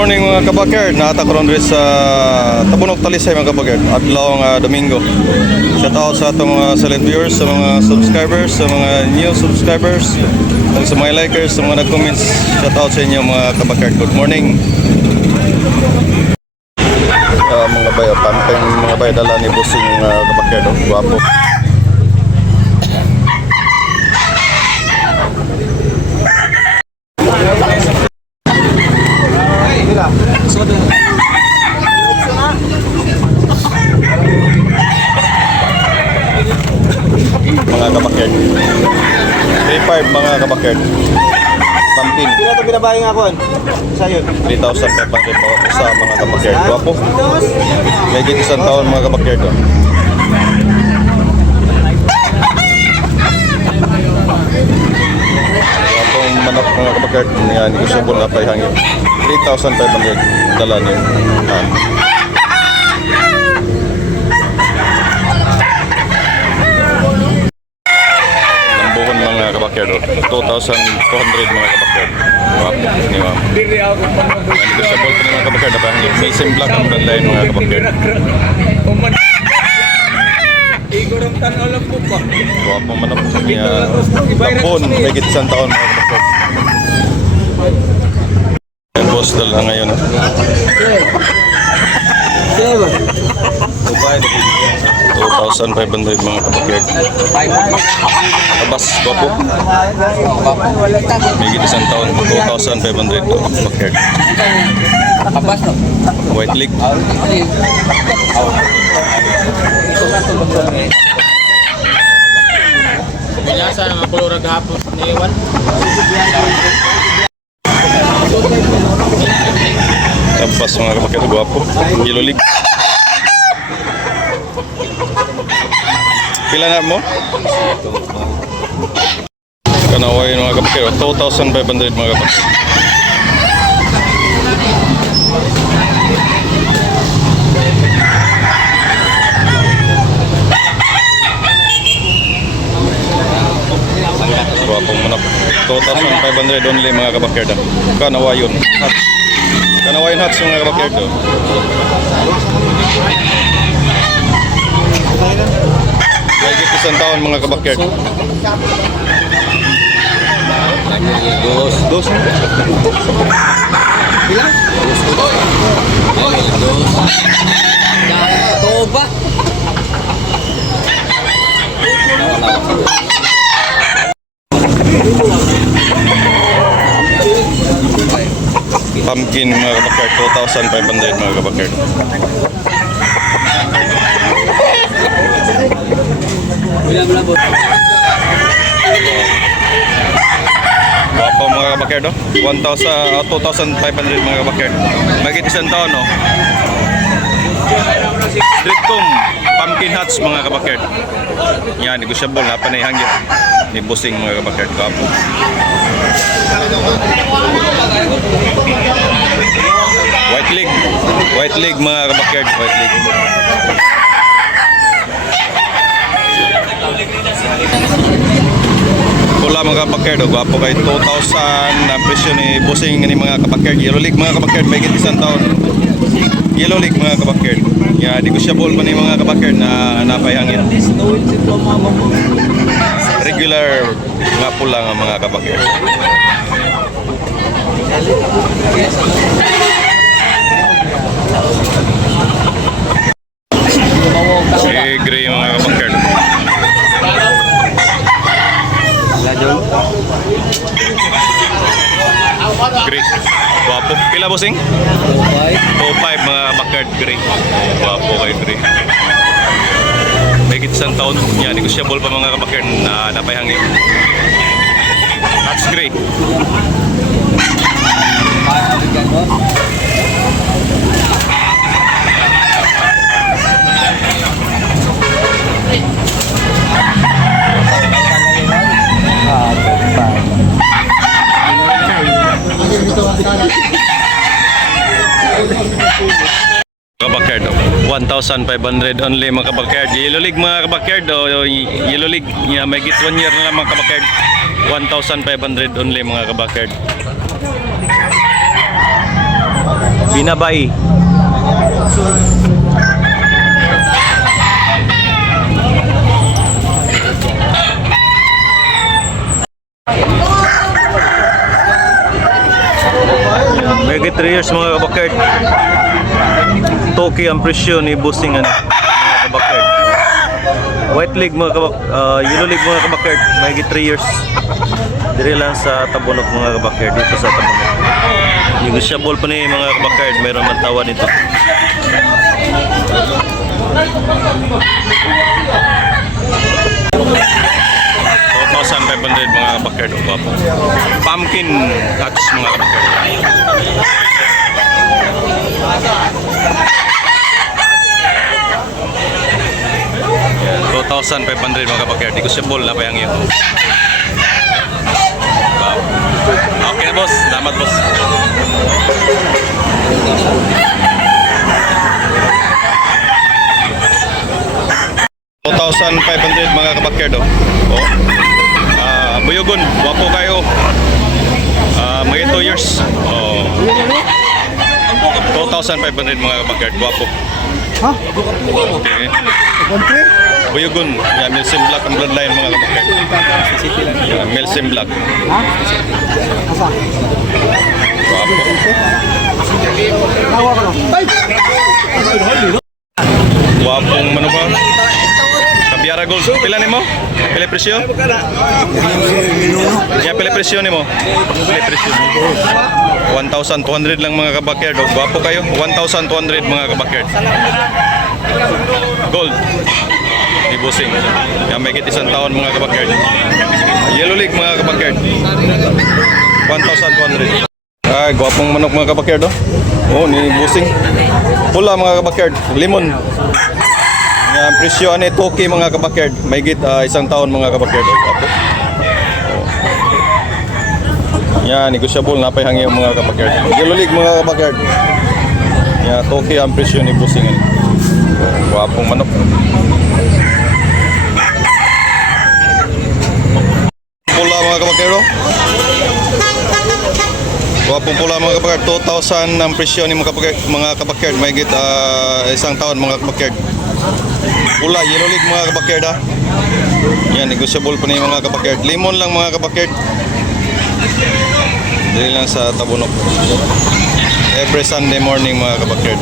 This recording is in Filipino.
morning mga kabakard. Nakata rin sa Tabunok Talisay mga kabakard. Adlaw nga Domingo. Shout out sa atong mga silent viewers, sa mga subscribers, sa mga new subscribers, ug sa mga likers, sa mga nag-comments. Shout out sa inyo mga kabakard. Good morning. Ah, mga bayo, pampeng mga bayo dala ni Busing uh, kabakard. Oh. Guwapo. Mga kabakard. 3.5 mga kabakard. Pampin. Pila to binabayang ako? Sa'yo. 3,500 po sa mga kabakard. Guwapo. May git isang taon mga kabakard. Oh. Guwapong manok mga kabakard. Yan, usable na pa hangin. 3,500 dala niyo. Ah. Lambuhon mga kabakyard. 2,200 mga kabakyard. Wow. Ni ma'am. Nandito sa ball mga kabakyard. May same black ang lain mga kabakyard. Igorong tanaw lang po ba? Guwapong manok. Niya. Lampon. May git isang taon mga kabakyard. Boss dala ngayon. Sila ba? 2,500 mga kabakyard. Abas, guwapo. May isang taon. 2,500 kabakyard. Kapas no? White League. Pinasa ng kulurag hapon ni Iwan. Tabas mga kabakyard. Guwapo. Yellow League. Pila na mo? Kanaway mga kabakyard. 2,500 mga kabakyard. Guwapong manok. 2,500 only mga kabakyard. Kanawayon. Hats. Kanawayon hats mga kabakyard. oh. Lagi isang taon mga kabakyard. Dos. Dos. Toba. Pumpkin mga kabakyard. 2,500 mga kabakyard. Wala mo lang po. Guwapo mga kabakyard. Oh. 1,000, ah, 2,500 mga kabakyard. Magit isang taon. Oh. Streetcom. Pumpkin hats mga kabakyard. Yan, negosyable. Napanay hangin. Ni Busing mga kabakyard. Guwapo. White League. White League mga kabakyard. White League. Pula mga kabakyard. oh. Gwapo kay 2,000 na presyo ni Busing ni mga kabakyard. Yellow League mga kabakyard. May isang taon. Yellow League mga kabakyard. Yeah, negosyable pa ni mga kabakyard na napayangin. Regular nga pula nga mga kabakyard. Si Gray mga kabakyard. Gray. Wapo. Pila bossing? 2.5 mga backyard gray. Wapo kay gray. May isang taon niya, negosyable pa mga kabakyard na napayhangin. That's gray. Kabakyard, oh. 1,500 only mga kabakyard. Yellow League mga kabakyard, oh. Yellow League, yeah, may git one year na lang mga kabakyard. 1,500 only mga kabakyard. Binabay. May 3 years mga kabakard. Toki ang presyo ni boosting ano, mga kabakard. White leg mga kabak, uh, yellow leg mga kabakard. May 3 years. Dire lang sa Tabunok mga kabakard dito sa Tabunok. Negotiable pa ni mga kabakard, mayroon man tawad nito. Five hundred mga kabakard. Pumpkin cuts mga kabakard. Yan, 2,500 mga kabakard. Negotiable na pa yung iyo. Wow. Na boss. Salamat boss. Two thousand five hundred mga kabakerd oh. oh. Ah, Buyogon, wapo kayo. Ah, may 2 years. Oh. 2,500 mga kabakerd, wapo. Ha? Okay. Buyogon, yeah, Milsim Black ang bloodline mga kabakerd. Yeah, Milsim Black. Ha? Asa? Wapo. Wapong ano ba? Kabiara Gold. Pila nimo? Pila presyo? Ya pila presyo nimo? Pila presyo. 1,200 lang mga kabakerd. O, Gwapo kayo. 1,200 mga kabakerd. Gold. Ni Busing. Yan may isang taon mga kabakerd. Yellow League mga kabakerd. 1,200. Ay, gwapong manok mga kabakerd oh. Oh, ni Busing. Pula mga kabakerd. Limon. Yan, presyo ani toki mga kabakerd. May git ah, isang taon mga kabakerd. Oh. Oh. Yan, negosyable na pa yung mga kabakerd. Yellow League mga kabakerd. Yan, toki ang presyo ni Busing. ani. Gwapong manok. Pula mga kabakerd. oh. Wapong pula mga kapakard, 2,000 ang presyo ni mga kapakard, mga kapakard. May git ah, isang taon mga kapakard. Pula, yellow league mga kapakard ha. Yan, negotiable pa ni mga kapakard. Limon lang mga kapakard. Dili lang sa Tabunok. Every Sunday morning mga kapakard.